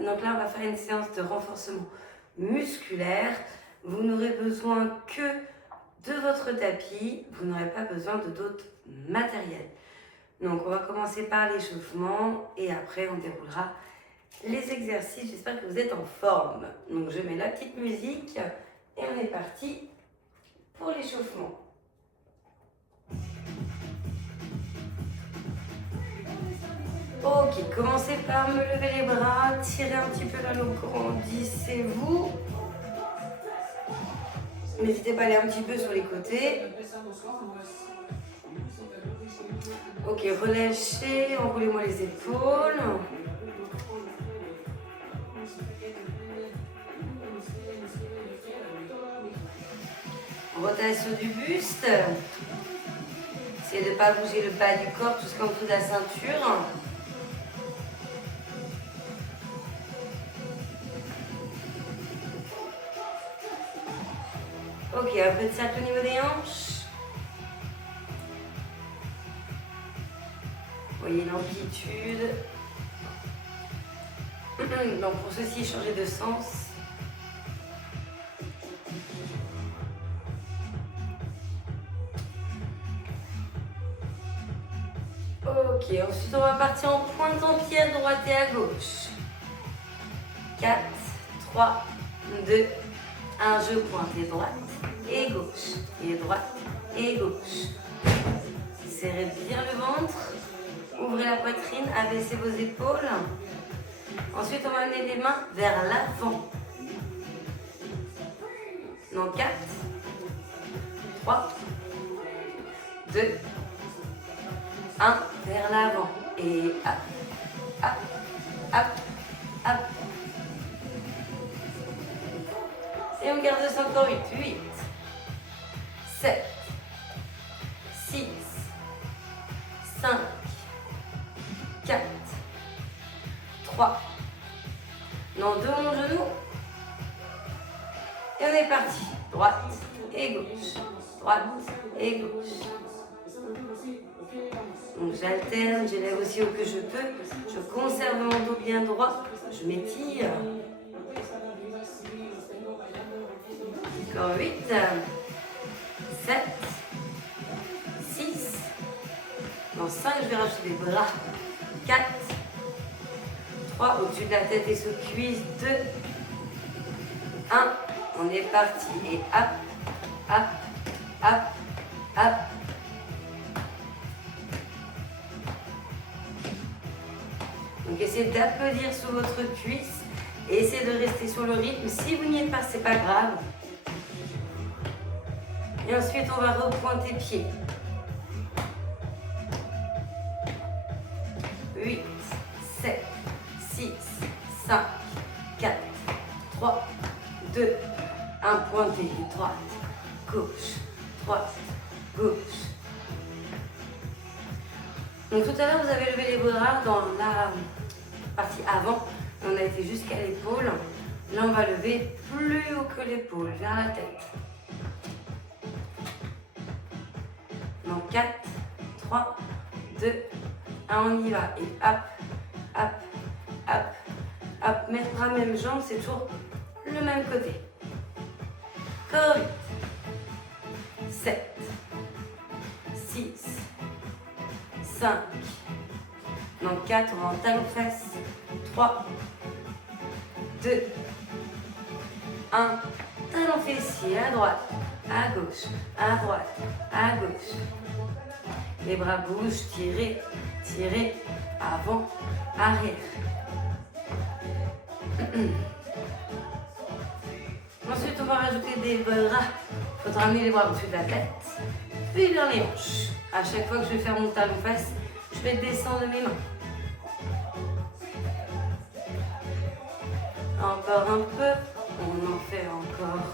Donc là, on va faire une séance de renforcement musculaire. Vous n'aurez besoin que de votre tapis. Vous n'aurez pas besoin de d'autres matériels. Donc, on va commencer par l'échauffement et après, on déroulera les exercices. J'espère que vous êtes en forme. Donc, je mets la petite musique et on est parti pour l'échauffement. Ok, commencez par me lever les bras, tirez un petit peu vers le grandissez-vous. N'hésitez pas à aller un petit peu sur les côtés. Ok, relâchez, enroulez-moi les épaules. Rotation du buste. Essayez de ne pas bouger le bas du corps jusqu'en dessous de la ceinture. Ok, un peu de cercle au niveau des hanches. Voyez l'amplitude. Donc pour ceci, changez de sens. Ok, ensuite on va partir en pointe en pied à droite et à gauche. 4, 3, 2, 1, je pointe et droite et gauche, et droite et gauche. Serrez bien le ventre, ouvrez la poitrine, abaissez vos épaules. Ensuite, on va amener les mains vers l'avant. Donc 4, 3, 2, 1, vers l'avant. Et hop, hop, hop, hop. Et on garde ça encore 8, 7, 6, 5, 4, 3. Non, deux mon genou. Et on est parti. Droite et gauche. Droite et gauche. Donc j'alterne, j'élève aussi au que je peux. Je conserve mon dos bien droit. Je m'étire. Encore 8, 7, 6. Dans 5, je vais rajouter les bras. 4, 3, au-dessus de la tête et sous cuisse. 2, 1. On est parti. Et hop, hop, hop, hop. Donc essayez d'applaudir sur votre cuisse et essayez de rester sur le rythme. Si vous n'y êtes pas, c'est pas grave. Et ensuite, on va repointer pied. 8, 7, 6, 5, 4, 3, 2, 1. Pointé. Droite, gauche, droite, gauche. Donc tout à l'heure, vous avez levé les bras dans la partie avant. On a été jusqu'à l'épaule. Là, on va lever plus haut que l'épaule, vers la tête. Donc 4, 3, 2, 1, on y va. Et hop, hop, hop, hop. Même bras, même jambe, c'est toujours le même côté. Encore 8, 7, 6, 5. Donc 4, on va en talon-fesse. 3, 2, 1. Talon fessier à droite, à gauche, à droite, à gauche. Les bras bougent, tirez, tirez, avant, arrière. Ensuite, on va rajouter des bras. Il faudra amener les bras au-dessus de la tête, puis vers les hanches. À chaque fois que je vais faire mon talon-fesse, je vais descendre mes mains. Encore un peu. On en fait encore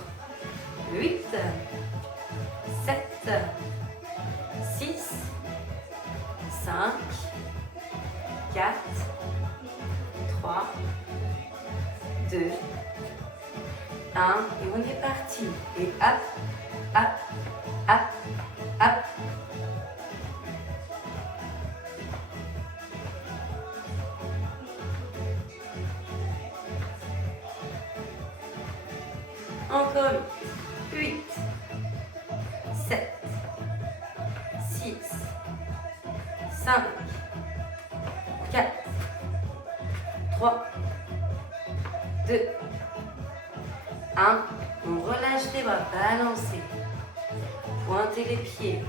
8, 7, 6, 5, 4, 3, 2, 1. Et on est parti. Et hop, hop, hop, hop. Encore 8, 7, 6, 5, 4, 3, 2, 1. On relâche les bras, balancez. Pointez les pieds.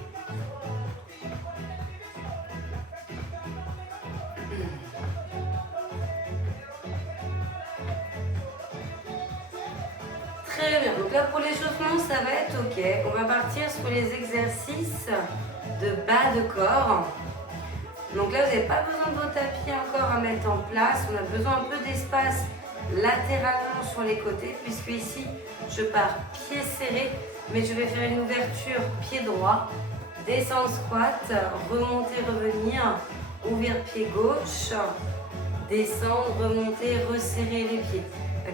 Très bien, donc là pour l'échauffement ça va être ok. On va partir sur les exercices de bas de corps. Donc là vous n'avez pas besoin de vos tapis encore à mettre en place. On a besoin un peu d'espace latéralement sur les côtés puisque ici je pars pied serré mais je vais faire une ouverture pied droit, descendre squat, remonter, revenir, ouvrir pied gauche, descendre, remonter, resserrer les pieds.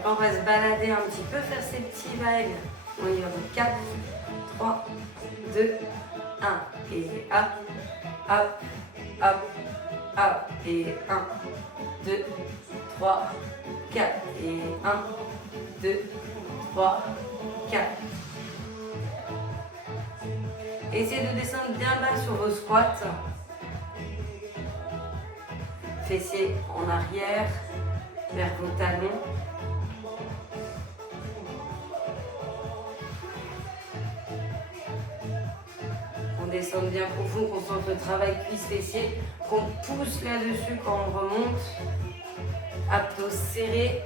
On va se balader un petit peu, faire ces petits vagues. On y va. 4, 3, 2, 1. Et hop, hop, hop, hop. Et 1, 2, 3, 4. Et 1, 2, 3, 4. Essayez de descendre bien bas sur vos squats. Fessiers en arrière, vers vos talons. On descend bien profond, qu'on sente le travail cuisse-fessier, qu'on pousse là-dessus quand on remonte. Abdos serrés.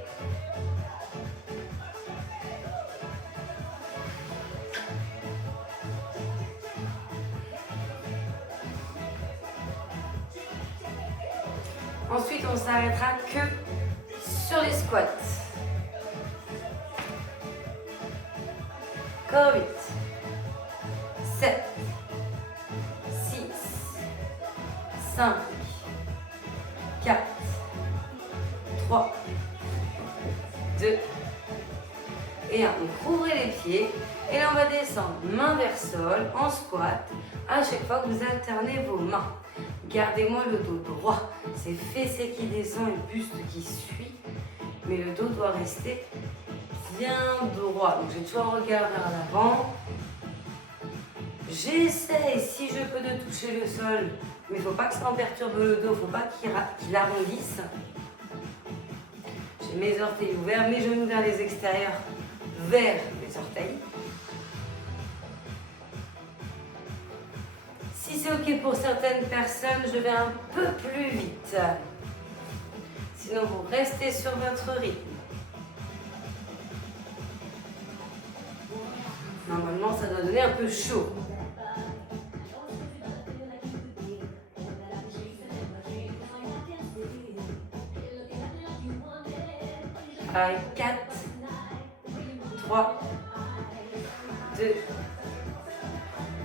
Ensuite, on s'arrêtera que sur les squats. Corps 8, 7, 6, 5, 4, 3, 2 et 1. Donc ouvrez les pieds et là on va descendre main vers sol en squat à chaque fois que vous alternez vos mains. Gardez-moi le dos droit, c'est fessier qui descend et buste qui suit, mais le dos doit rester bien droit. Donc j'ai toujours un regard vers l'avant. J'essaie, si je peux, de toucher le sol, mais il ne faut pas que ça en perturbe le dos, il ne faut pas qu'il arrondisse. J'ai mes orteils ouverts, mes genoux vers les extérieurs, vers les orteils. Si c'est ok pour certaines personnes, je vais un peu plus vite. Sinon, vous restez sur votre rythme. Normalement, ça doit donner un peu chaud. Allez, 4, 3, 2,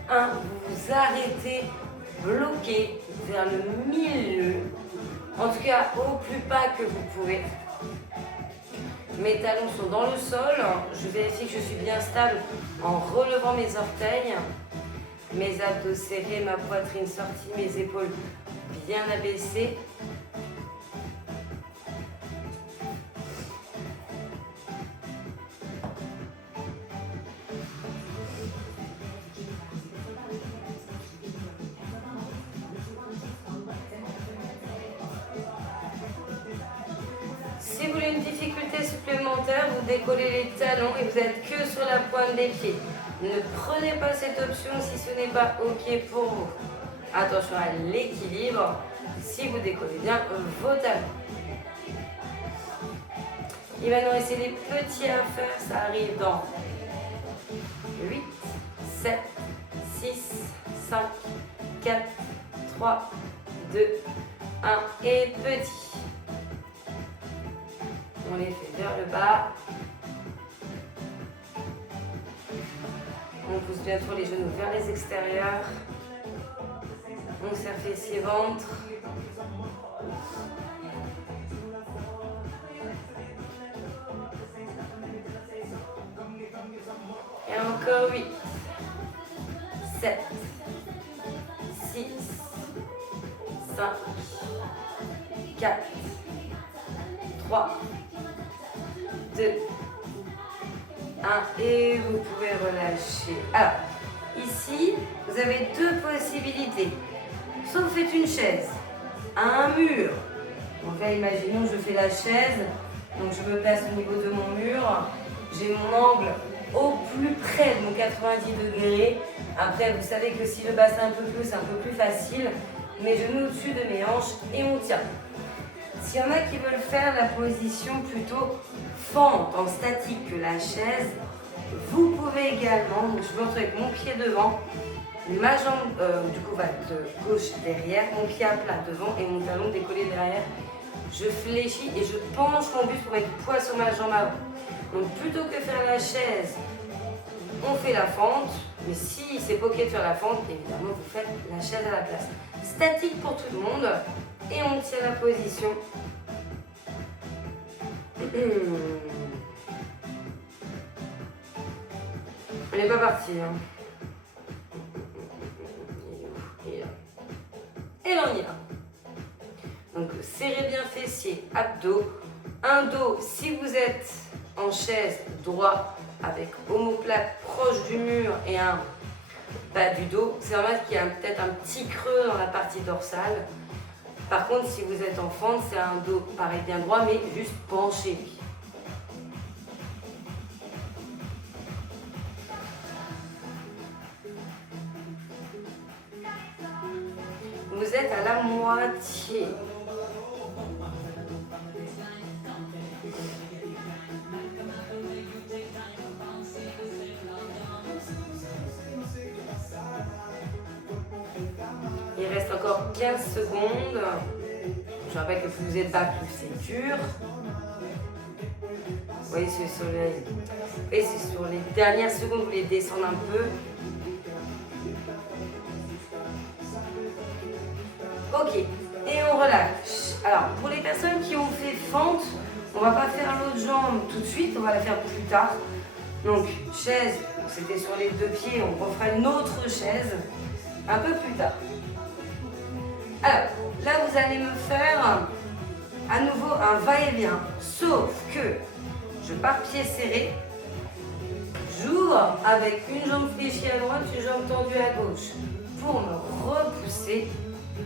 1. Vous vous arrêtez, bloquez vers le milieu. En tout cas, au plus bas que vous pouvez. Mes talons sont dans le sol. Je vérifie que je suis bien stable en relevant mes orteils. Mes abdos serrés, ma poitrine sortie, mes épaules bien abaissées. Si vous avez une difficulté supplémentaire, vous décollez les talons et vous êtes que sur la pointe des pieds. Ne prenez pas cette option si ce n'est pas ok pour vous. Attention à l'équilibre si vous décollez bien vos talons. Il va nous rester des petits à faire, ça arrive dans 8, 7, 6, 5, 4, 3, 2, 1 et petit. On les fait vers le bas. On pousse bien trop les genoux vers les extérieurs. On serre fessier ventre. Et encore 8, 7, 6, 5, 4, 3, 2, 1 et vous pouvez relâcher. Alors, ici, vous avez deux possibilités. Soit vous faites une chaise, un mur. Donc là, imaginons, je fais la chaise. Donc je me place au niveau de mon mur. J'ai mon angle au plus près de mon 90 degrés. Après, vous savez que si je baisse un peu plus, c'est un peu plus facile. Mes genoux au-dessus de mes hanches et on tient. S'il y en a qui veulent faire la position plutôt fente, en statique que la chaise, vous pouvez également, donc je montre avec mon pied devant, ma jambe du coup va de gauche derrière, mon pied à plat devant et mon talon décollé derrière. Je fléchis et je penche mon buste pour mettre poids sur ma jambe avant. Donc plutôt que faire la chaise, on fait la fente. Mais si c'est ok de faire la fente, évidemment vous faites la chaise à la place. Statique pour tout le monde. Et on tient la position. On n'est pas parti. Hein. Et là on y va. Donc serrez bien fessiers, abdos. Un dos, si vous êtes en chaise, droit, avec omoplate proche du mur et un bas du dos. C'est normal qu'il y a peut-être un petit creux dans la partie dorsale. Par contre, si vous êtes en fente, c'est un dos pareil bien droit, mais juste penché. Vous êtes à la moitié. Il reste encore 15 secondes. Je rappelle que plus vous êtes bas, plus c'est dur. Vous voyez, c'est sur les dernières secondes, vous voulez descendre un peu. Ok, et on relâche. Alors, pour les personnes qui ont fait fente, on ne va pas faire l'autre jambe tout de suite, on va la faire plus tard. Donc, chaise, c'était sur les deux pieds, on refera une autre chaise un peu plus tard. Alors, là, vous allez me faire à nouveau un va-et-vient, sauf que je pars pied serré, j'ouvre avec une jambe fléchie à droite, une jambe tendue à gauche pour me repousser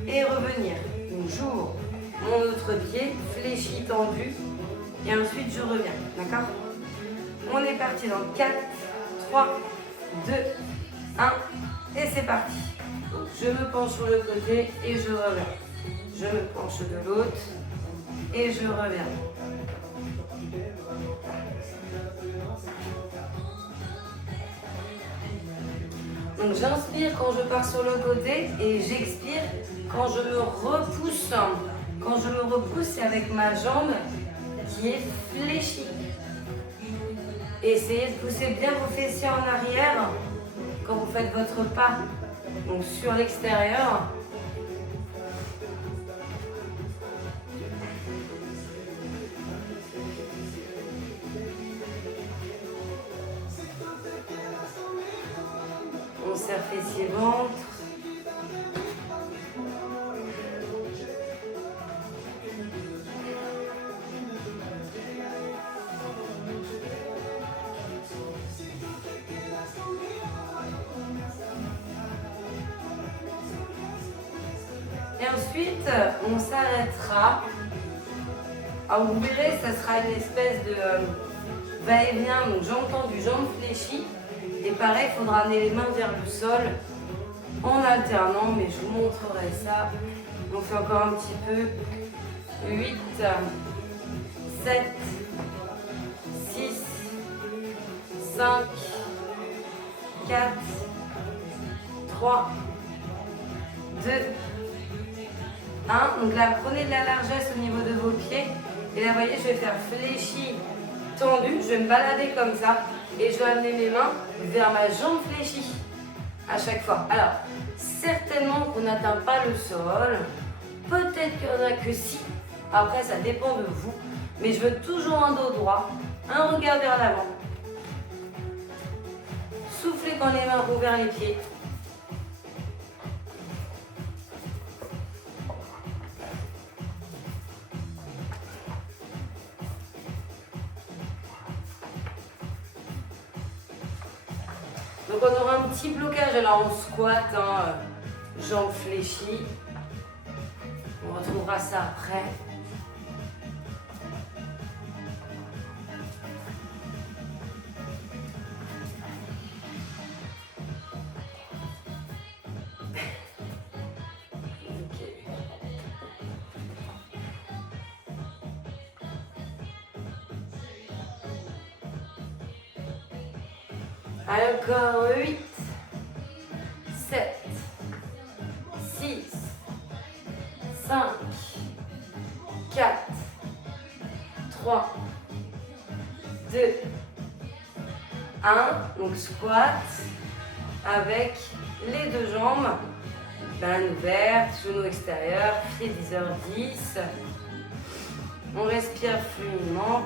et revenir. Donc, j'ouvre mon autre pied, fléchi, tendu, et ensuite je reviens. D'accord? On est parti dans 4, 3, 2, 1, et c'est parti. Donc, je me penche sur le côté et je reviens. Je me penche de l'autre et je reviens. Donc j'inspire quand je pars sur le côté et j'expire quand je me repousse. Quand je me repousse, c'est avec ma jambe qui est fléchie. Essayez de pousser bien vos fessiers en arrière quand vous faites votre pas. Donc sur l'extérieur. On serre fessier ventre. Et ensuite, on s'arrêtera. Alors vous verrez, ça sera une espèce de va-et-vient, donc jambes tendues, jambes fléchies. Et pareil, il faudra amener les mains vers le sol en alternant, mais je vous montrerai ça. On fait encore un petit peu. 8, 7, 6, 5, 4, 3, 2, 1. Donc là, prenez de la largesse au niveau de vos pieds. Et là, vous voyez, je vais faire fléchi, tendu. Je vais me balader comme ça. Et je vais amener mes mains vers ma jambe fléchie à chaque fois. Alors, certainement qu'on n'atteint pas le sol. Peut-être qu'il n'y en a que si. Après, ça dépend de vous. Mais je veux toujours un dos droit, un regard vers l'avant. Soufflez quand les mains ouvrent vers les pieds. Donc on aura un petit blocage, alors on squat, hein, jambes fléchies. On retrouvera ça après. Encore 8, 7, 6, 5, 4, 3, 2, 1. Donc squat avec les deux jambes, main ouverte, genou extérieur, pied 10h10. On respire fluidement.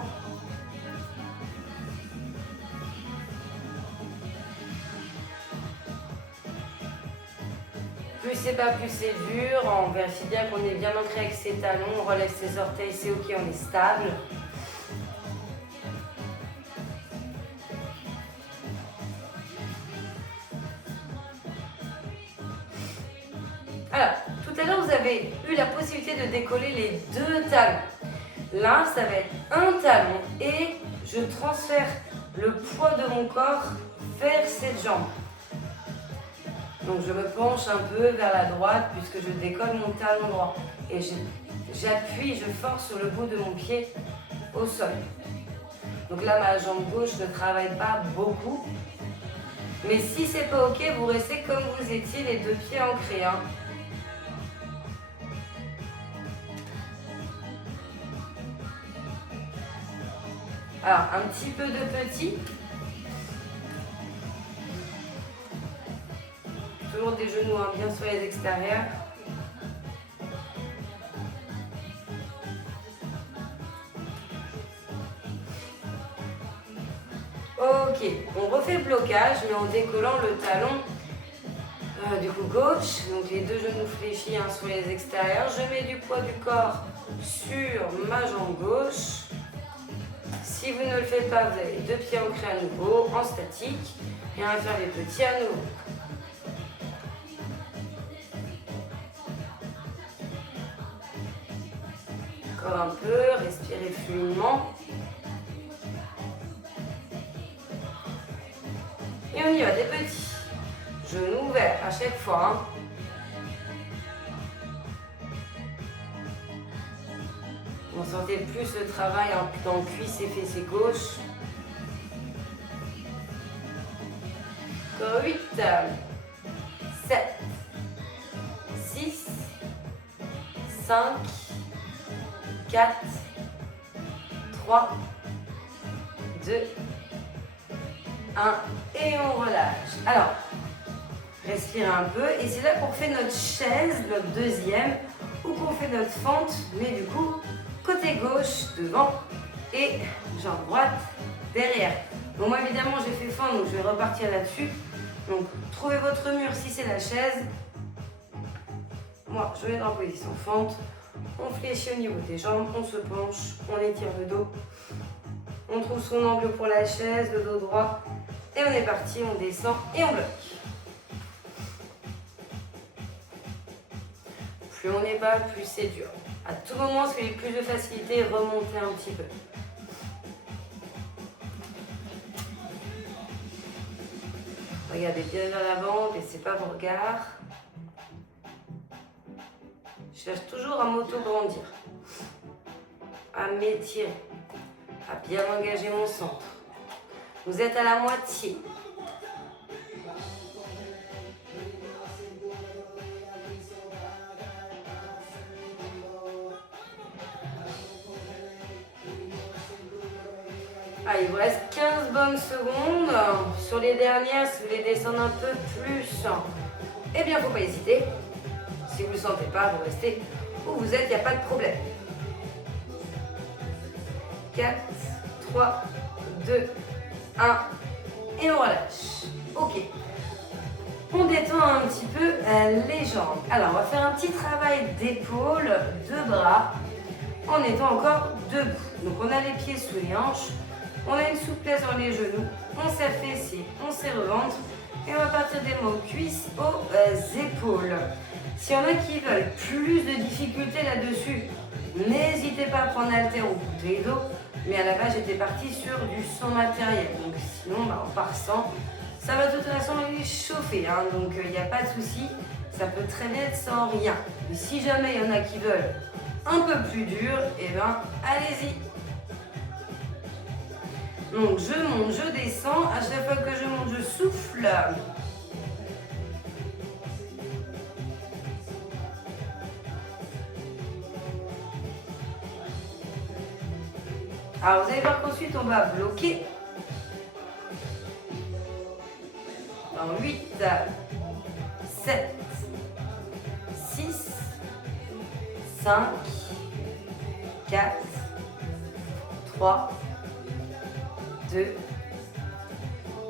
Plus c'est bas, plus c'est dur. On vérifie bien qu'on est bien ancré avec ses talons. On relève ses orteils, c'est ok, on est stable. Alors, tout à l'heure, vous avez eu la possibilité de décoller les deux talons. Là, ça va être un talon et je transfère le poids de mon corps vers cette jambe. Donc je me penche un peu vers la droite puisque je décolle mon talon droit. Et j'appuie, je force sur le bout de mon pied au sol. Donc là, ma jambe gauche ne travaille pas beaucoup. Mais si c'est pas ok, vous restez comme vous étiez, les deux pieds ancrés. Hein. Alors, un petit peu de petit. Toujours des genoux hein, bien sur les extérieurs. Ok, on refait le blocage, mais en décollant le talon du coup gauche. Donc les deux genoux fléchis hein, sur les extérieurs. Je mets du poids du corps sur ma jambe gauche. Si vous ne le faites pas, vous avez les deux pieds ancrés à nouveau, en statique. Et on va faire les petits à nouveau. Encore un peu, respirez fluidement. Et on y va, des petits. Genoux ouverts à chaque fois. Hein. On sentait plus le travail dans cuisse et fessier gauche. Encore 8, 7, 6, 5, 4, 3, 2, 1 et on relâche. Alors, respirez un peu et c'est là qu'on fait notre chaise, notre deuxième, ou qu'on fait notre fente, mais du coup, côté gauche, devant et jambe droite, derrière. Donc moi évidemment j'ai fait fente, donc je vais repartir là-dessus. Donc trouvez votre mur si c'est la chaise. Moi je vais être en position fente. On fléchit au niveau des jambes, on se penche, on étire le dos. On trouve son angle pour la chaise, le dos droit. Et on est parti, on descend et on bloque. Plus on est bas, plus c'est dur. À tout moment, si vous avez plus de facilité, remontez un petit peu. Regardez bien vers l'avant, baissez pas vos regards. Je cherche toujours à m'auto-grandir, à m'étirer, à bien engager mon centre. Vous êtes à la moitié. Ah, il vous reste 15 bonnes secondes. Sur les dernières, si vous voulez descendre un peu plus, eh bien, il ne faut pas hésiter. Si vous ne le sentez pas, vous restez où vous êtes, il n'y a pas de problème. 4, 3, 2, 1 et on relâche. Ok. On détend un petit peu les jambes. Alors, on va faire un petit travail d'épaule, de bras, en étant encore debout. Donc, on a les pieds sous les hanches. On a une souplesse dans les genoux, on s'affaissit, on serre le ventre. Et on va partir des mains aux cuisses, aux épaules. S'il y en a qui veulent plus de difficultés là-dessus, n'hésitez pas à prendre haltère ou bouteille d'eau. Mais à la base, j'étais partie sur du sans matériel. Donc sinon, on part sans. Ça va de toute façon les chauffer. Hein, donc il n'y a pas de souci. Ça peut très bien être sans rien. Mais si jamais il y en a qui veulent un peu plus dur, eh ben allez-y. Donc je monte, je descends. À chaque fois que je monte, je souffle. Alors vous allez voir qu'ensuite on va bloquer. Dans 8, 7, 6, 5, 4, 3, 2,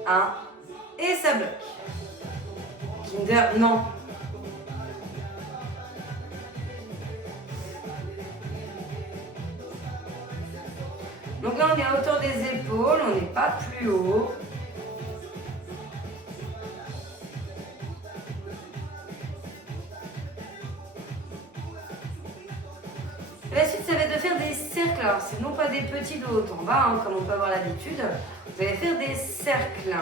1. Et ça bloque. Kinder, non. Donc là, on est à hauteur des épaules, on n'est pas plus haut. La suite, ça va être de faire des cercles. Alors, c'est non pas des petits de haut en bas, hein, comme on peut avoir l'habitude. Vous allez faire des cercles.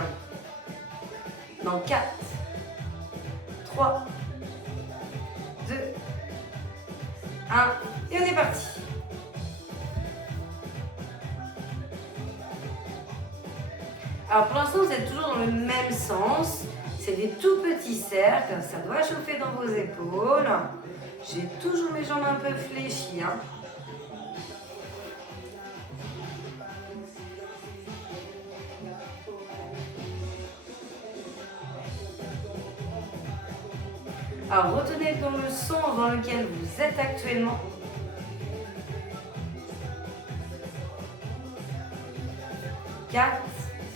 Dans 4, 3, 2, 1. Et on est parti. Alors pour l'instant, vous êtes toujours dans le même sens. C'est des tout petits cercles. Ça doit chauffer dans vos épaules. J'ai toujours mes jambes un peu fléchies. Hein. Alors retenez dans le sens dans lequel vous êtes actuellement. Quatre,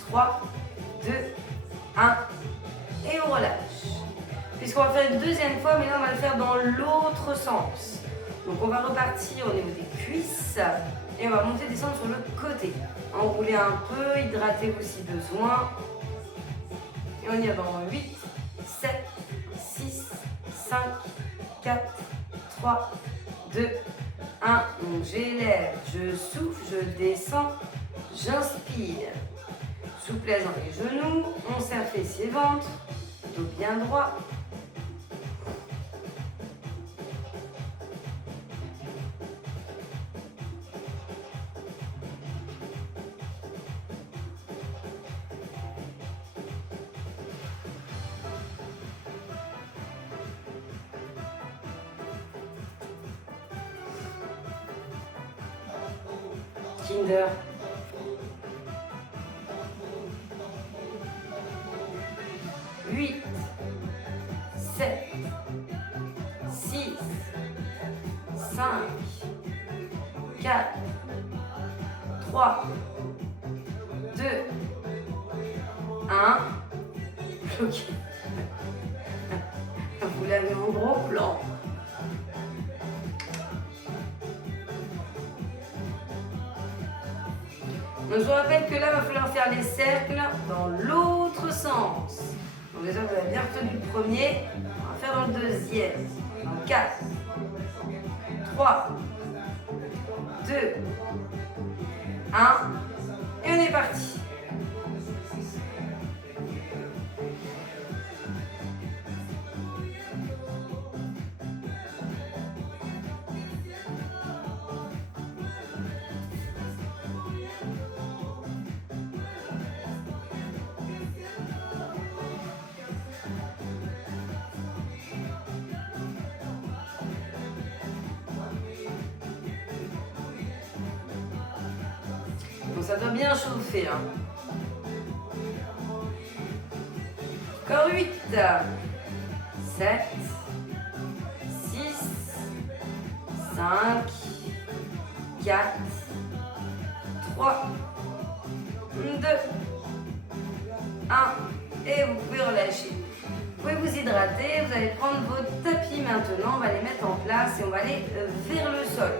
3, 2, 1 et on relâche. Puisqu'on va faire une deuxième fois, mais là on va le faire dans l'autre sens. Donc on va repartir au niveau des cuisses et on va monter et descendre sur le côté. Enrouler un peu, hydrater si besoin. Et on y va dans 8, 7, 6, 5, 4, 3, 2, 1. Donc j'élève, je souffle, je descends, j'inspire. Souplesse dans les genoux, on serre fessiers ventre, dos bien droit. Kinder. 8, 7, 6, 5, 4, 3, 2, 1. Bloqué. Vous l'avez en gros plan. Donc je vous rappelle que là, il va falloir faire les cercles dans l'autre sens. Donc déjà, vous avez bien retenu le premier. On va faire dans le deuxième. Dans 4, 3, 2, 1. Et on est parti. Donc ça doit bien chauffer. Hein. Encore 8, 7, 6, 5, 4, 3, 2, 1. Et vous pouvez relâcher. Vous pouvez vous hydrater. Vous allez prendre vos tapis maintenant. On va les mettre en place et on va aller vers le sol.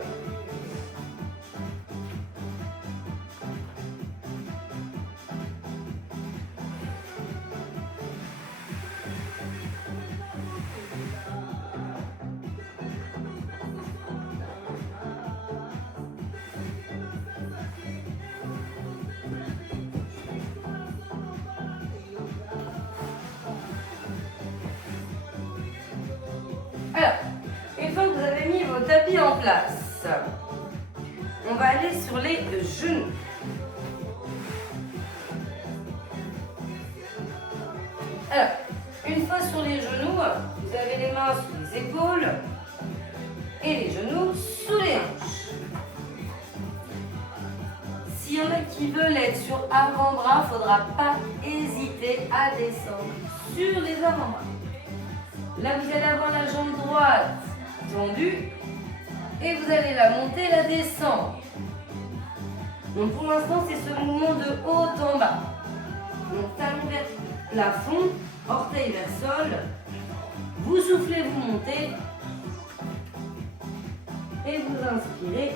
tapis en place. On va aller sur les genoux. Alors, une fois sur les genoux, vous avez les mains sous les épaules et les genoux sous les hanches. S'il y en a qui veulent être sur avant-bras, il ne faudra pas hésiter à descendre sur les avant-bras. Là, vous allez avoir la jambe droite tendue et vous allez la monter, la descendre. Donc pour l'instant, c'est ce mouvement de haut en bas. Donc talon vers plafond, orteil vers sol. Vous soufflez, vous montez. Et vous inspirez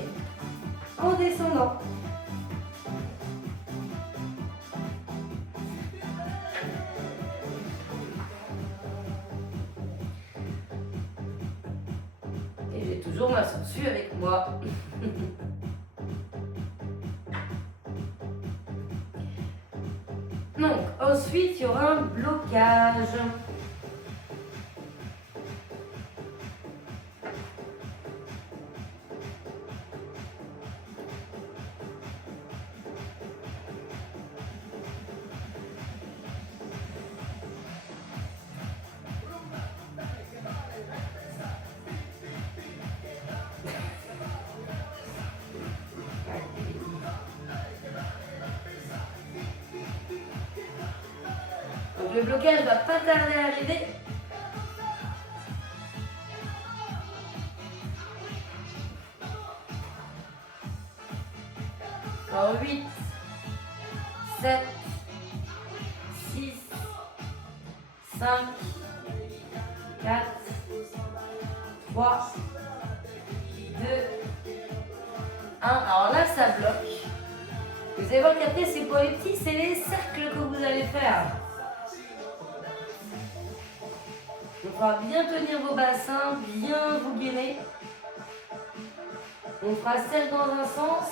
en descendant. Et j'ai toujours ma sangsue avec moi. Donc, ensuite, il y aura un blocage. Donc le blocage ne va pas tarder à arriver. En 8, 7, 6, 5, 4, 3, 2, 1. Alors là, ça bloque. Vous allez voir qu'après, c'est pas les petits, c'est les cercles que vous allez faire. Il faudra bien tenir vos bassins, bien vous gainer. On fera cercle dans un sens.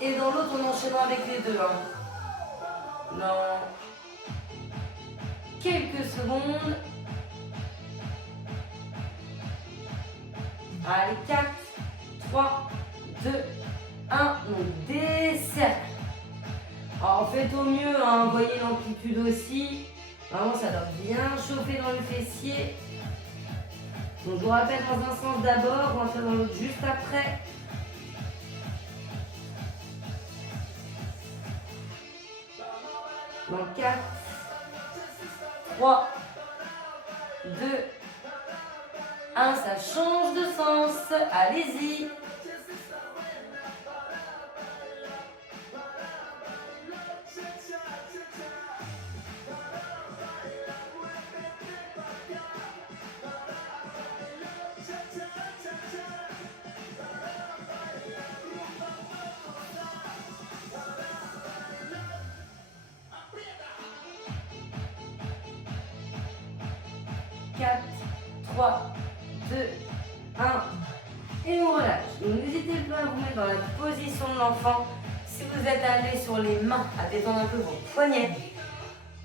Et dans l'autre, on enchaînera avec les deux. Dans quelques secondes. Allez, 4, 3, 2, 1. On desserre. Alors faites au mieux, voyez l'amplitude aussi. Vraiment, ça doit bien chauffer dans le fessier. Donc je vous rappelle dans un sens d'abord, on va faire dans l'autre juste après. Donc 4, 3, 2, 1, ça change de sens. Allez-y. Quatre, 3, 2, 1 et on relâche. Donc n'hésitez pas à vous mettre dans la position de l'enfant. Si vous êtes allé sur les mains, à détendre un peu vos poignets.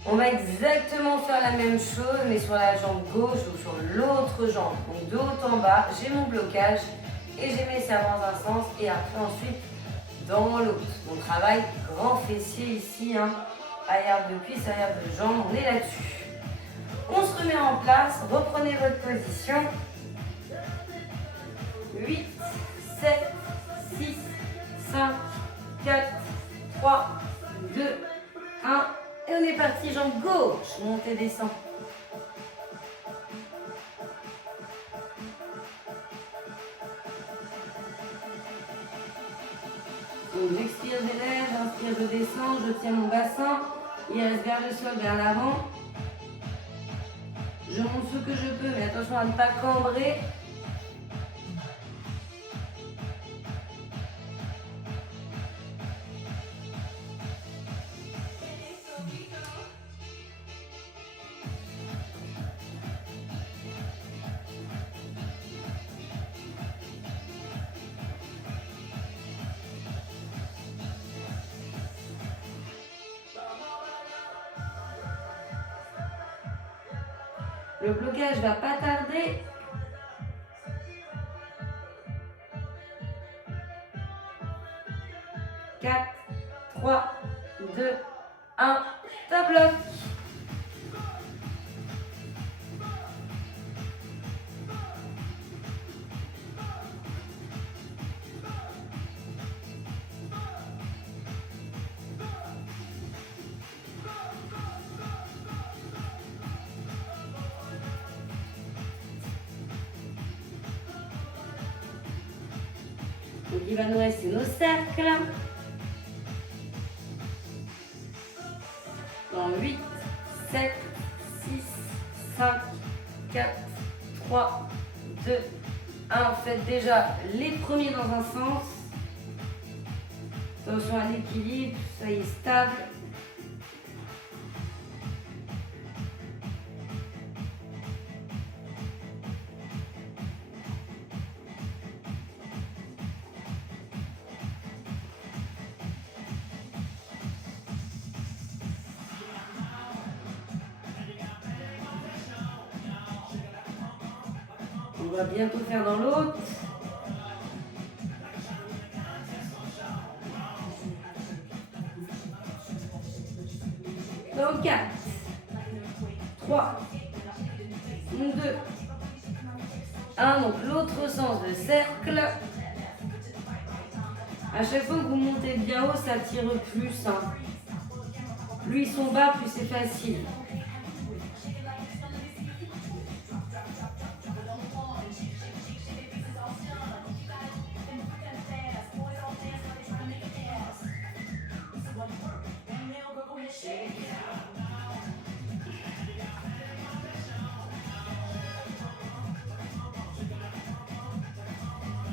On va exactement faire la même chose mais sur la jambe gauche ou sur l'autre jambe. Donc de haut en bas, j'ai mon blocage et j'ai mes serres dans un sens et après ensuite dans l'autre. On travaille grand fessier ici, arrière de cuisse, arrière de jambe, on est là-dessus. On se remet en place, reprenez votre position. 8, 7, 6, 5, 4, 3, 2, 1. Et on est parti, jambe gauche, montez, descend. Donc j'expire, j'élève, j'inspire, je descends, je tiens mon bassin. Il reste vers le sol, vers l'avant. Je monte ce que je peux, mais attention à ne pas cambrer. Le blocage va pas tarder. 4, 3, 2, 1. Top bloc. Donc il va nous rester nos cercles. Dans 8, 7, 6, 5, 4, 3, 2, 1. Faites déjà les premiers dans un sens. Attention à l'équilibre, soyez stable. On va bientôt faire dans l'autre. Dans 4, 3, 2, 1. Donc l'autre sens de cercle. À chaque fois que vous montez bien haut, ça tire plus. Plus ils sont bas, plus c'est facile.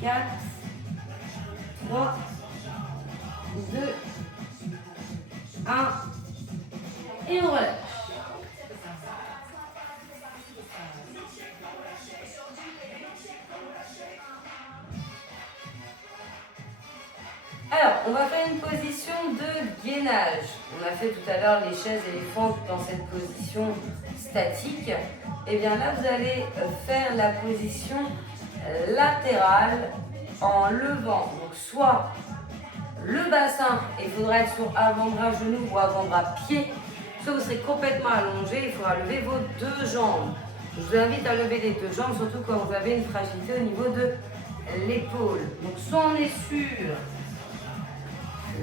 Quatre, 3, 2, 1. Et on relâche. Alors, on va faire une position de gainage. On a fait tout à l'heure les chaises éléphantes dans cette position statique. Et bien là, vous allez faire la position latérale en levant. Donc, soit le bassin, il faudra être sur avant-bras genou ou avant-bras pied. Soit vous serez complètement allongé, il faudra lever vos deux jambes. Je vous invite à lever les deux jambes, surtout quand vous avez une fragilité au niveau de l'épaule. Donc, soit on est sur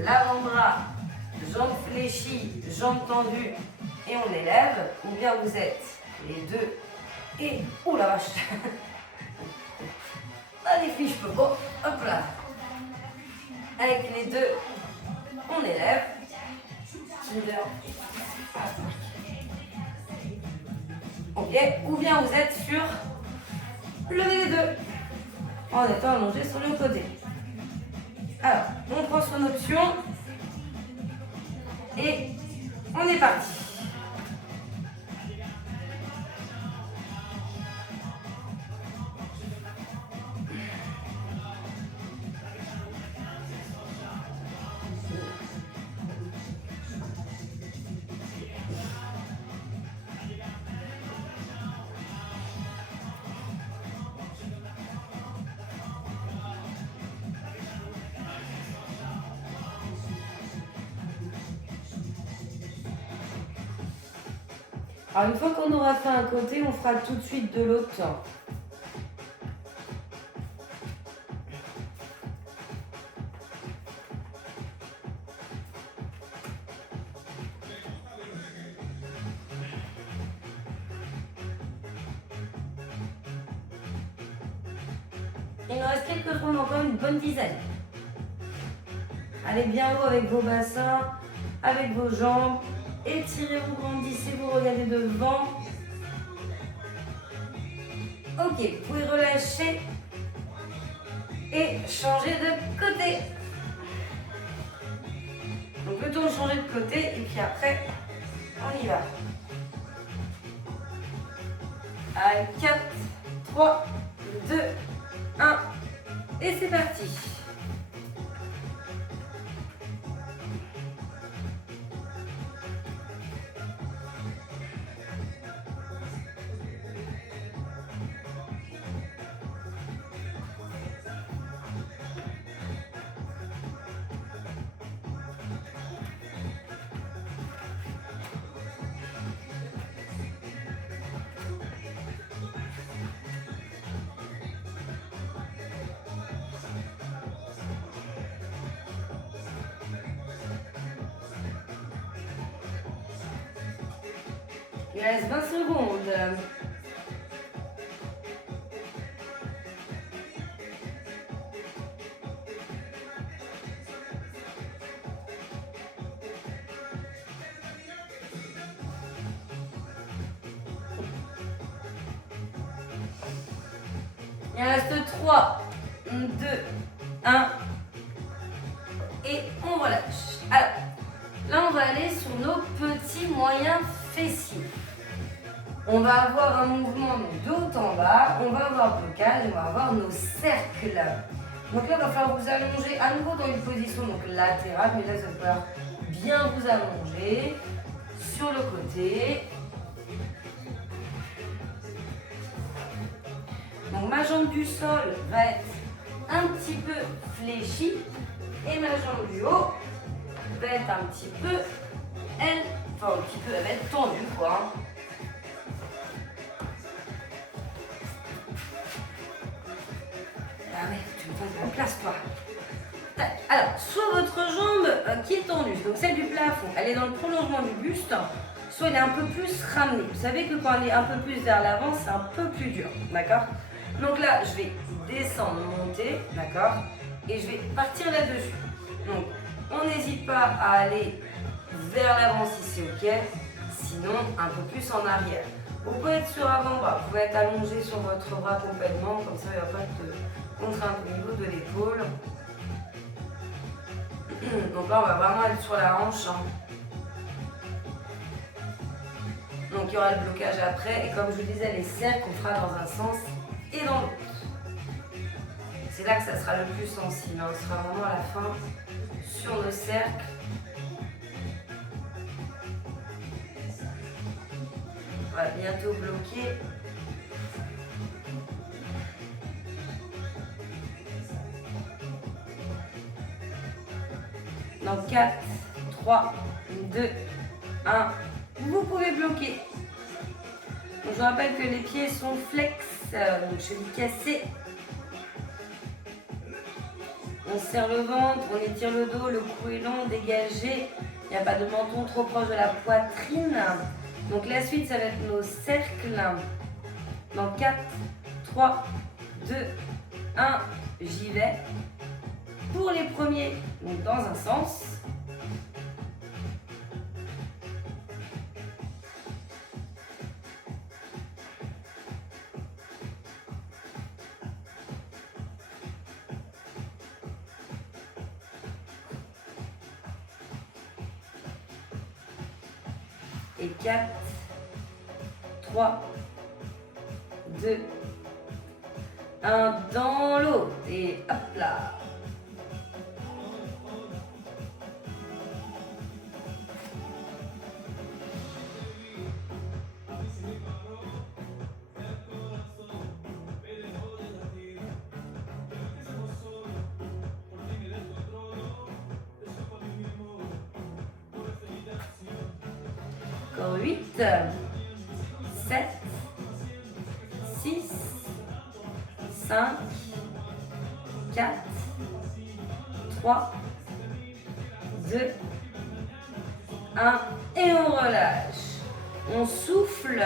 l'avant-bras, jambes fléchies, jambes tendues et on élève, ou bien vous êtes les deux et... Oh la vache. Ah les filles, je peux pas. Hop là. Avec les deux, on élève. Ok, ou bien vous êtes sur lever les deux en étant allongé sur le côté. Alors, on prend son option et on est parti. Alors une fois qu'on aura fait un côté, on fera tout de suite de l'autre. Il nous reste quelques secondes, encore une bonne dizaine. Allez bien haut avec vos bassins, avec vos jambes. Étirez-vous, grandissez-vous, regardez devant. Ok, vous pouvez relâcher et changer de côté. Donc le tour changer de côté et puis après, on y va. Allez, 4, 3, 2, 1 et c'est parti. Il reste 20 secondes. Il reste 3, 2, 1. Et on relâche. Alors, là, on va aller sur nos petits moyens fessiers. On va avoir un mouvement de haut en bas, on va avoir blocage, on va avoir nos cercles. Donc là, il va falloir vous allonger à nouveau dans une position donc latérale, mais là, ça va falloir bien vous allonger sur le côté. Donc ma jambe du sol va être un petit peu fléchie et ma jambe du haut va être un petit peu, elle va être tendue quoi. Ah ouais, tu me fais de la place toi. Tac. Alors, soit votre jambe qui est tendue, donc celle du plafond, elle est dans le prolongement du buste, soit elle est un peu plus ramenée. Vous savez que quand elle est un peu plus vers l'avant, c'est un peu plus dur, d'accord? Donc là, je vais descendre, monter, d'accord? Et je vais partir là-dessus. Donc, on n'hésite pas à aller vers l'avant si c'est ok, sinon un peu plus en arrière. Vous pouvez être sur avant-bras, vous pouvez être allongé sur votre bras complètement, comme ça il n'y a pas de contrainte au niveau de l'épaule. Donc là, on va vraiment être sur la hanche. Hein. Donc il y aura le blocage après, et comme je vous disais, les cercles, on fera dans un sens et dans l'autre. C'est là que ça sera le plus sensible. Hein. On sera vraiment à la fin sur nos cercles. On va bientôt bloquer. Dans 4, 3, 2, 1, vous pouvez bloquer. Donc, je vous rappelle que les pieds sont flex, donc cheville cassée. On serre le ventre, on étire le dos, le cou est long, dégagé. Il n'y a pas de menton trop proche de la poitrine. Donc la suite, ça va être nos cercles. Dans 4, 3, 2, 1, j'y vais. Pour les premiers, donc dans un sens. Et 4, 3, 2, 1 dans l'autre. Et hop là. Encore 8, 7, 6, 5, 4, 3, 2, 1 et on relâche. On souffle,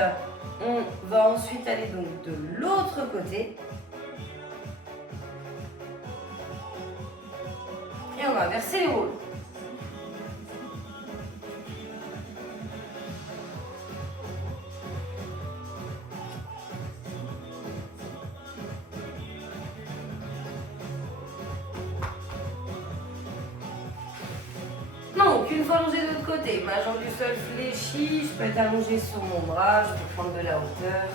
on va ensuite aller donc de l'autre côté. Et on va verser les rôles. Donc, une fois allongée de l'autre côté, ma jambe du sol fléchie, je peux être allongée sur mon bras, je peux prendre de la hauteur.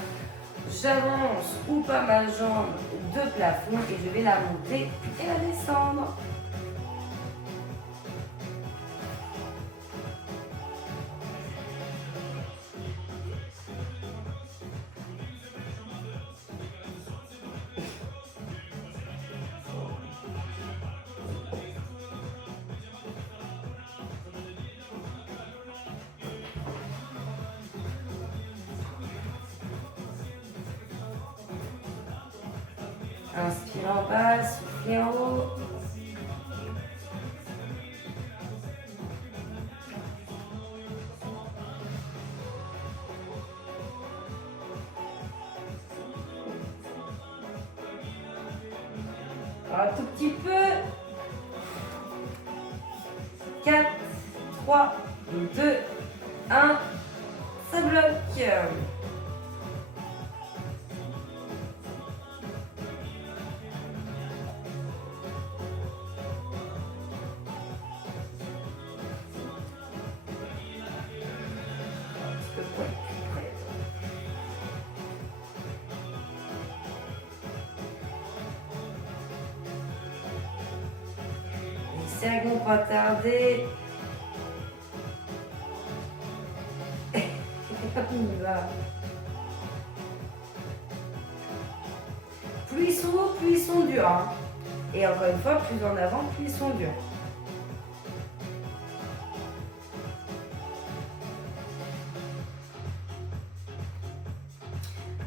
J'avance ou pas ma jambe de plafond et je vais la monter et la descendre. Inspire en bas, soufflez en haut. encore un tout petit peu. 4, 3, 2, 1. Ça bloque. Les cercles vont pas tarder. On y va. Plus ils sont hauts, plus ils sont durs. Hein. Et encore une fois, plus en avant, plus ils sont durs.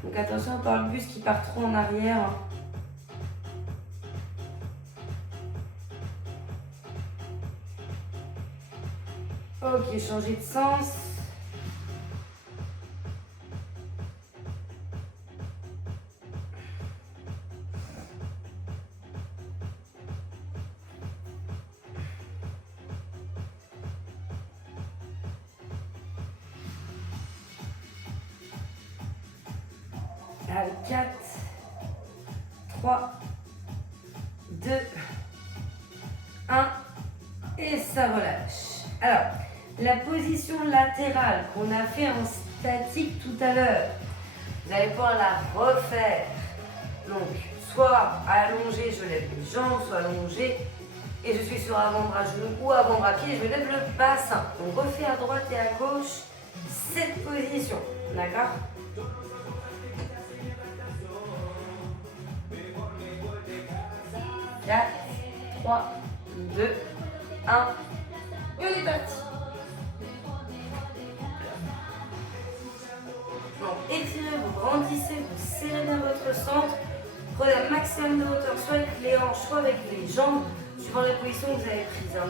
Donc attention par le bus qui part trop en arrière. Hein. Ok, changer de sens. Allez, 4, 3, 2, 1, et ça relâche. Alors, la position latérale qu'on a fait en statique tout à l'heure, vous allez pouvoir la refaire. Donc, soit allongé, je lève les jambes, soit allongé, et je suis sur avant-bras genou ou avant-bras pied, je lève le bassin. On refait à droite et à gauche cette position, d'accord ? Quatre, 3, 2, 1, et on est parti. Donc étirez, vous grandissez, vous serrez bien votre centre. Prenez un maximum de hauteur, soit avec les hanches, soit avec les jambes, suivant la position que vous avez prise. Hein.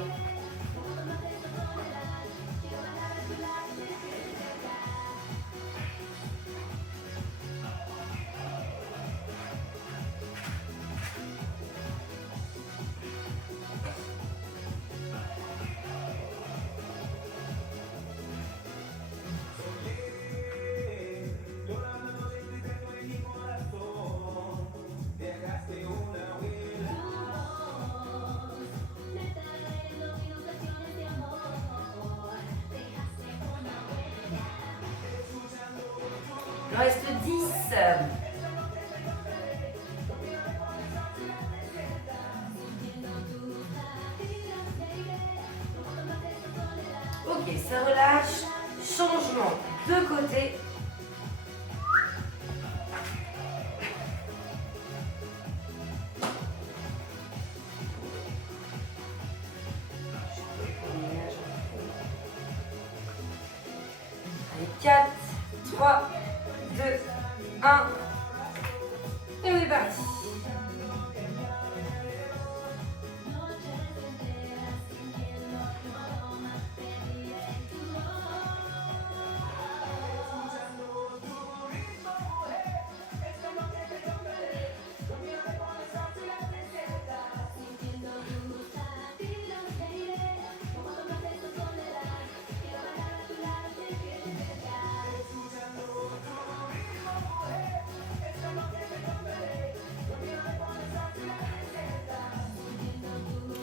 Il en reste 10. Ok, ça relâche. Changement de côté. Allez, 4, 3, 2, 1. Et on est parti.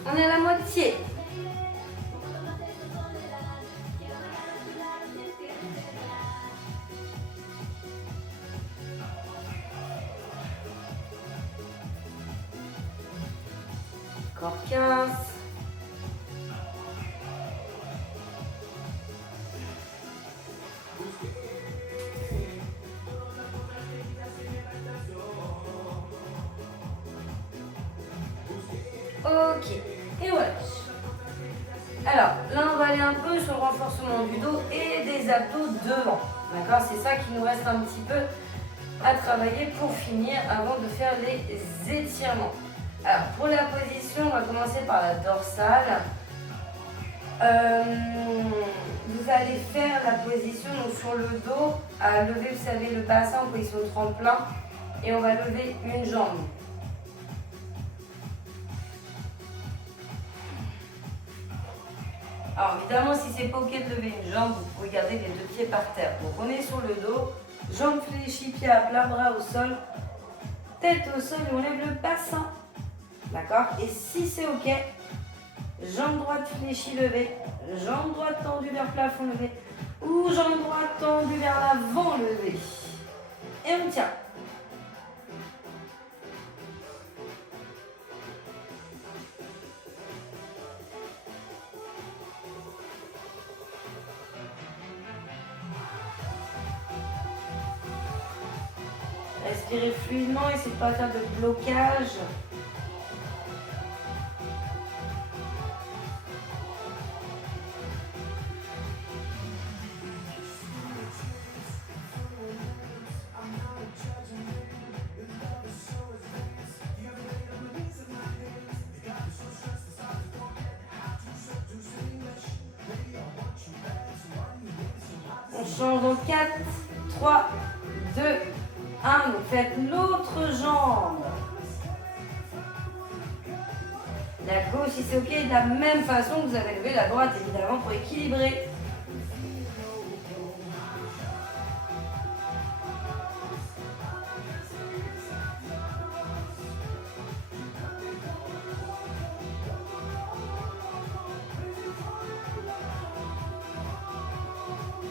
On est à la moitié. Encore 15. Ok. Et voilà. Alors, là, on va aller un peu sur le renforcement du dos et des abdos devant. D'accord? C'est ça qui nous reste un petit peu à travailler pour finir avant de faire les étirements. Alors, pour la position, on va commencer par la dorsale. Vous allez faire la position donc, sur le dos, à lever, vous savez, le bassin en position de tremplin. Et on va lever une jambe. Alors évidemment, si c'est pas ok de lever une jambe, vous pouvez garder les deux pieds par terre. Donc on est sur le dos, jambes fléchies, pieds à plat, bras au sol, tête au sol et on lève le bassin. D'accord? Et si c'est ok, jambe droite fléchie levée, jambe droite tendue vers le plafond levée, ou jambe droite tendue vers l'avant levée. Et on tient. Respirez fluidement, essayez de ne pas faire de blocage. On change dans 4, 3, 2, 1. Vous faites l'autre jambe. La gauche, si c'est ok, de la même façon que vous avez levé la droite, évidemment, pour équilibrer.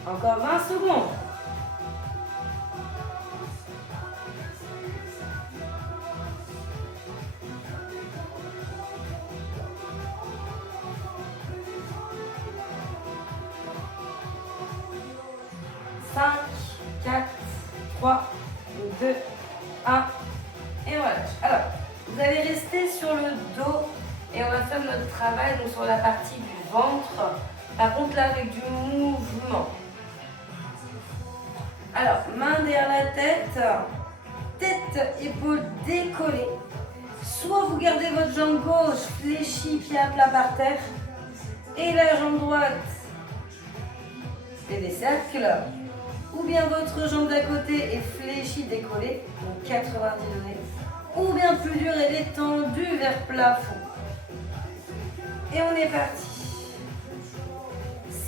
Encore 20 secondes. Cinq, 4, 3, 2, 1. Et voilà. Alors, vous allez rester sur le dos et on va faire notre travail donc sur la partie du ventre. Par contre, là, avec du mouvement. Alors, main derrière la tête, tête, épaules décollées. Soit vous gardez votre jambe gauche fléchie, pied à plat par terre, et la jambe droite fait des cercles. Ou bien votre jambe d'à côté est fléchie, décollée, donc 90 degrés. Ou bien plus dur, elle est tendue vers plafond. Et on est parti.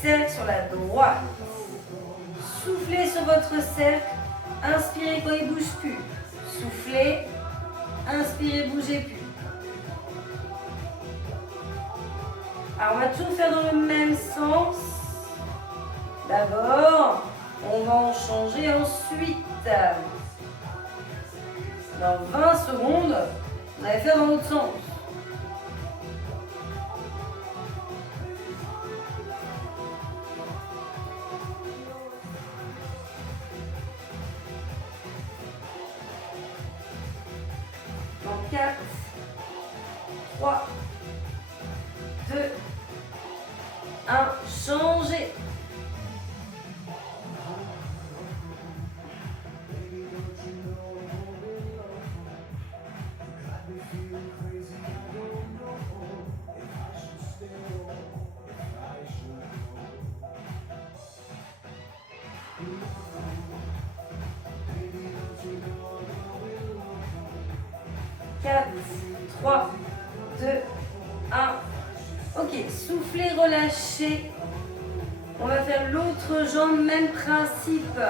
Cercle sur la droite. Soufflez sur votre cercle. Inspirez quand il ne bouge plus. Soufflez. Inspirez, bougez plus. Alors on va toujours faire dans le même sens. D'abord, on va en changer ensuite. Dans 20 secondes, vous allez faire dans l'autre sens. Dans 4, 3, 2, 1, changez. Quatre, 3, 2, 1. Ok, soufflez, relâchez. On va faire l'autre jambe, même principe.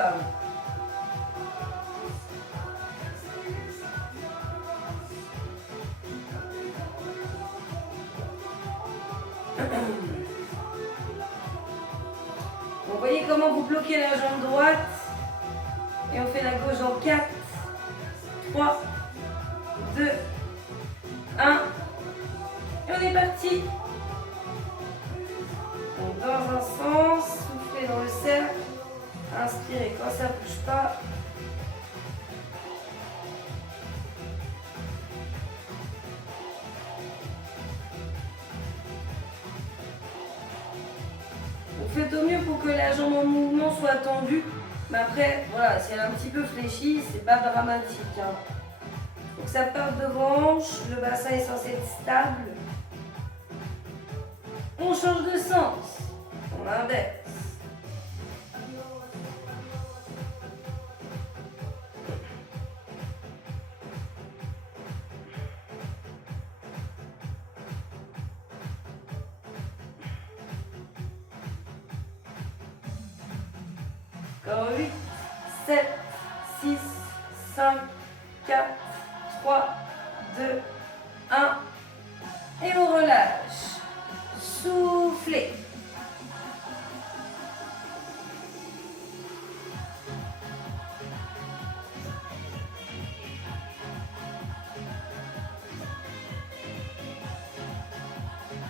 Vous voyez comment vous bloquez la jambe droite. Et on fait la gauche en 4, 3, 2, 1. Et on est parti. Donc dans un sens, soufflez dans le cercle. Inspirez quand ça ne bouge pas. Vous faites au mieux pour que la jambe en mouvement soit tendue. Mais après, voilà, si elle est un petit peu fléchie, c'est pas dramatique. Hein. Donc ça part de hanche, le bassin est censé être stable. On change de sens. On inverse. Encore 8, 7, 6, 5, 4, 3, 2, 1. Et on relâche. Soufflez.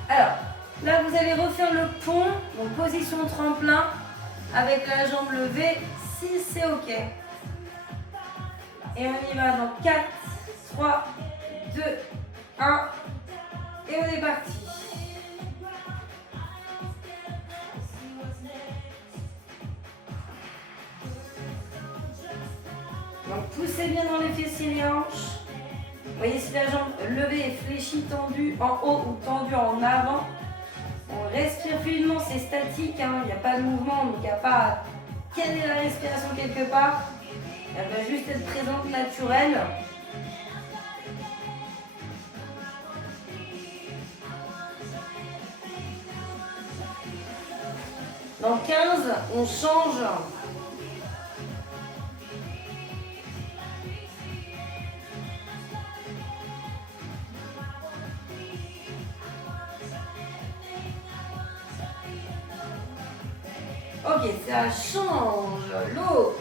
Alors, là, vous allez refaire le pont, donc position tremplin, avec la jambe levée, si c'est OK. Et on y va dans 4, 3, 2, 1. Et on est parti. Donc, poussez bien dans les fessiers et les hanches. Vous voyez si la jambe levée est fléchie, tendue en haut ou tendue en avant. On respire fluidement, c'est statique, hein, il n'y a pas de mouvement, donc il n'y a pas à caler la respiration quelque part. Elle va juste être présente, naturelle. Dans 15, on change. Ok, ça change. L'autre.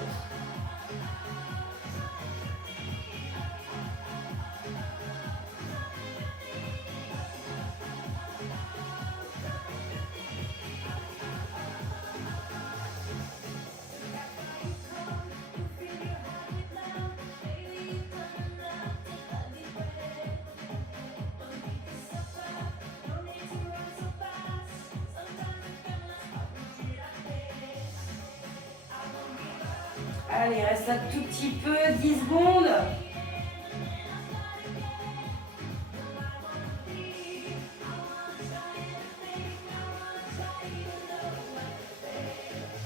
Allez, reste un tout petit peu, 10 secondes.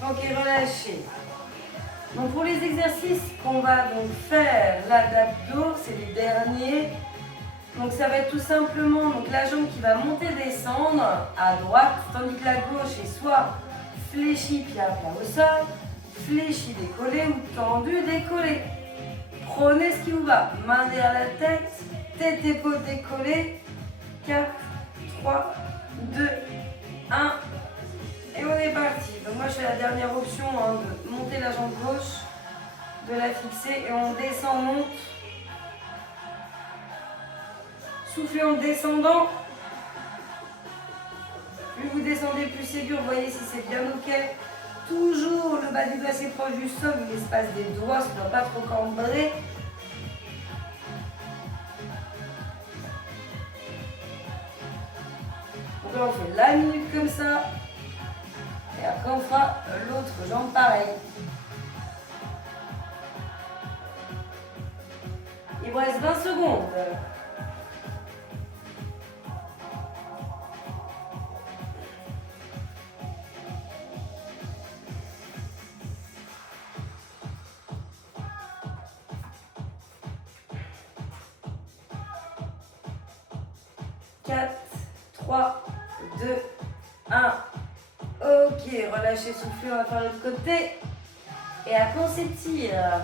Ok, relâchez. Donc pour les exercices qu'on va donc faire, là d'abdos, c'est les derniers. Donc ça va être tout simplement donc, la jambe qui va monter, descendre à droite, tandis que la gauche est soit fléchie, pied à plat au sol, fléchi, décollé ou tendu, décollé. Prenez ce qui vous va. Main derrière la tête, tête, épaule décollée. 4, 3, 2, 1. Et on est parti. Donc moi je fais la dernière option hein, de monter la jambe gauche, de la fixer et on descend, on monte. Soufflez en descendant. Plus vous descendez, plus c'est dur. Voyez si c'est bien OK. Toujours le bas du doigt assez proche du sol, l'espace des doigts, ça ne doit pas trop cambrer. Donc là on fait la minute comme ça. Et après on fera l'autre jambe pareil. Il vous reste 20 secondes. 4, 3, 2, 1. Ok, relâchez, soufflez, on va faire l'autre côté. Et après on s'étire.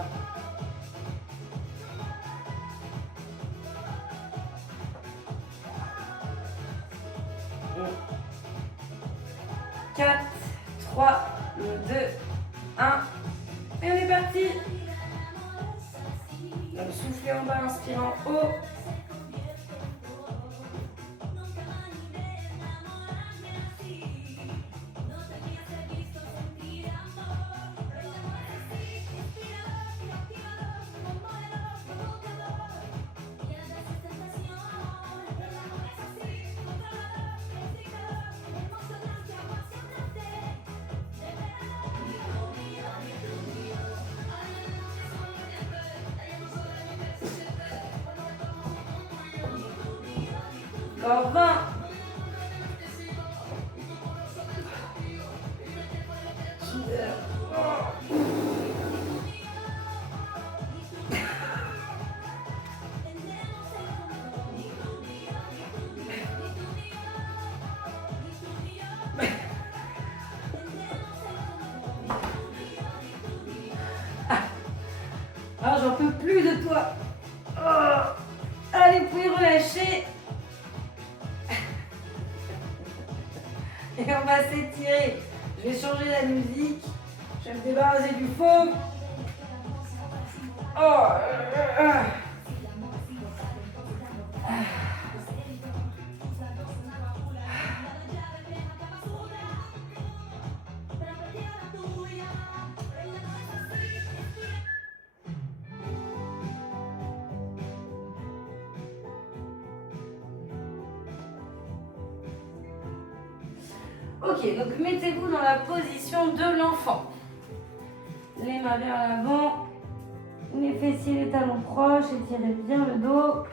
4, 3, 2, 1. Et on est parti. Donc soufflez en bas, inspirant haut. Encore 20. lâcher. Et on va s'étirer. Je vais changer la musique. Je vais me débarrasser du faux. Oh. Ok, donc mettez-vous dans la position de l'enfant. Les mains vers l'avant, les fessiers, les talons proches, étirez bien le dos.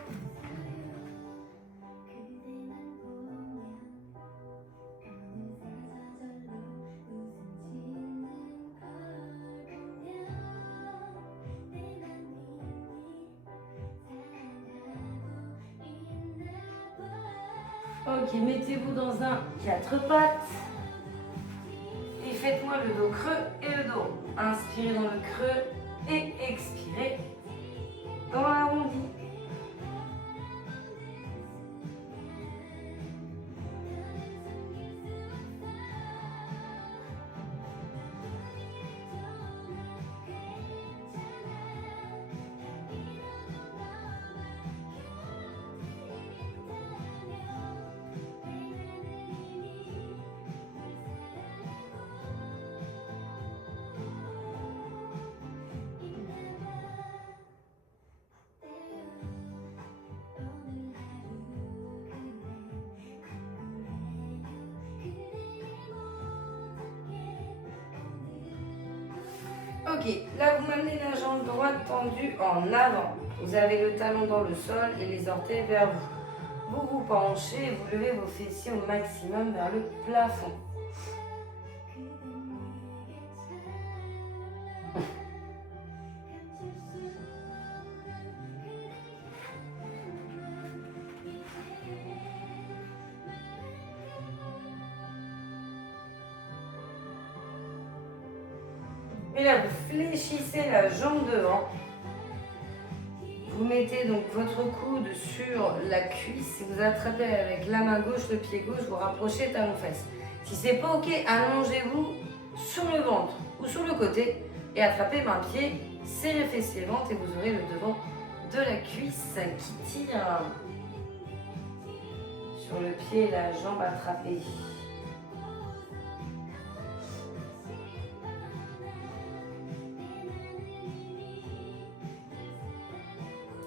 Ok, mettez-vous dans un 4 pattes. Et faites-moi le dos creux et le dos rond. Inspirez dans le creux et expirez dans l'arrondi. Ok, là vous m'amenez la jambe droite tendue en avant. Vous avez le talon dans le sol et les orteils vers vous. Vous vous penchez et vous levez vos fessiers au maximum vers le plafond. Et là, vous fléchissez la jambe devant. Vous mettez donc votre coude sur la cuisse. Vous attrapez avec la main gauche, le pied gauche, vous rapprochez talon-fesse. Si c'est pas ok, allongez-vous sur le ventre ou sur le côté et attrapez main pied, serrez fessier ventre et vous aurez le devant de la cuisse qui tire. Sur le pied, la jambe attrapée.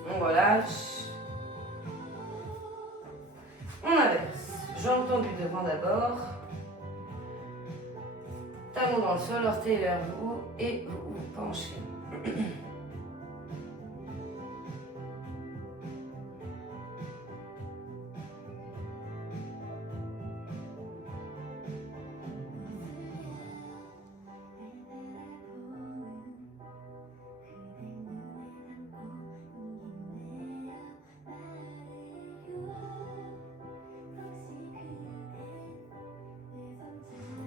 On relâche. On inverse. Jambes tendues devant d'abord. Talons dans le sol, orteils vers vous et vous vous penchez.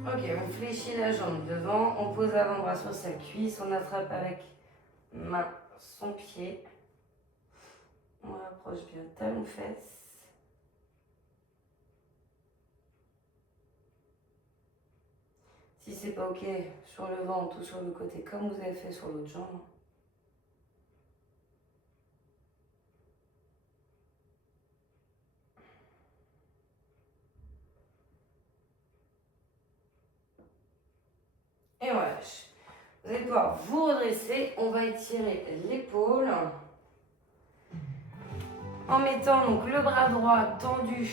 Ok, on fléchit la jambe devant, on pose l'avant-bras sur sa cuisse, on attrape avec main son pied. On rapproche bien talon-fesse. Si c'est pas ok, sur le ventre ou sur le côté, comme vous avez fait sur l'autre jambe. Et on relâche. Vous allez pouvoir vous redresser. On va étirer l'épaule. En mettant donc le bras droit tendu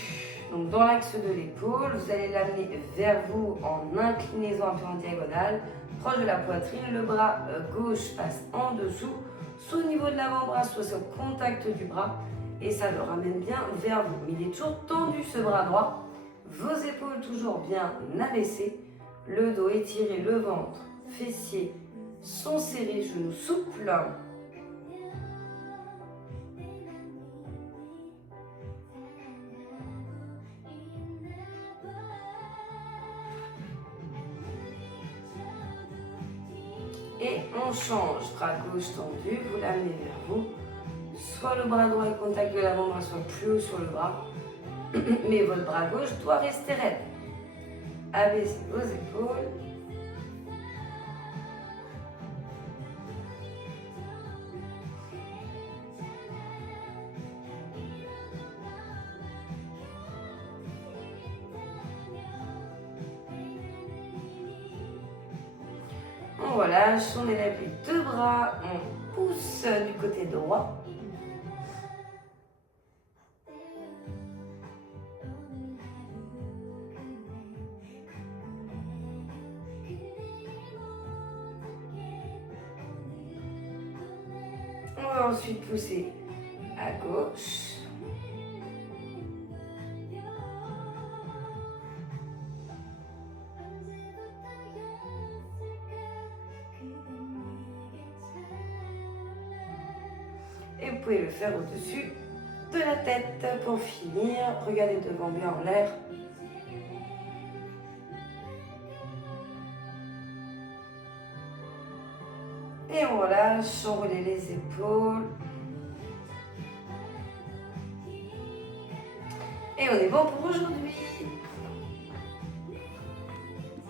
donc dans l'axe de l'épaule. Vous allez l'amener vers vous en inclinaison un peu en diagonale. Proche de la poitrine. Le bras gauche passe en dessous. Soit au niveau de l'avant-bras, soit au contact du bras. Et ça le ramène bien vers vous. Mais il est toujours tendu ce bras droit. Vos épaules toujours bien abaissées. Le dos étiré, le ventre, fessiers sont serrés, genoux souples. Et on change, bras gauche tendu, vous l'amenez vers vous, soit le bras droit est contact de l'avant-bras, soit plus haut sur le bras. Mais votre bras gauche doit rester raide. Abaissez vos épaules. On relâche, on élève les deux bras, on pousse du côté droit. On va ensuite pousser à gauche. Et vous pouvez le faire au-dessus de la tête. Pour finir, regardez devant bien en l'air. Et on relâche, on relaie les épaules. Et on est bon pour aujourd'hui.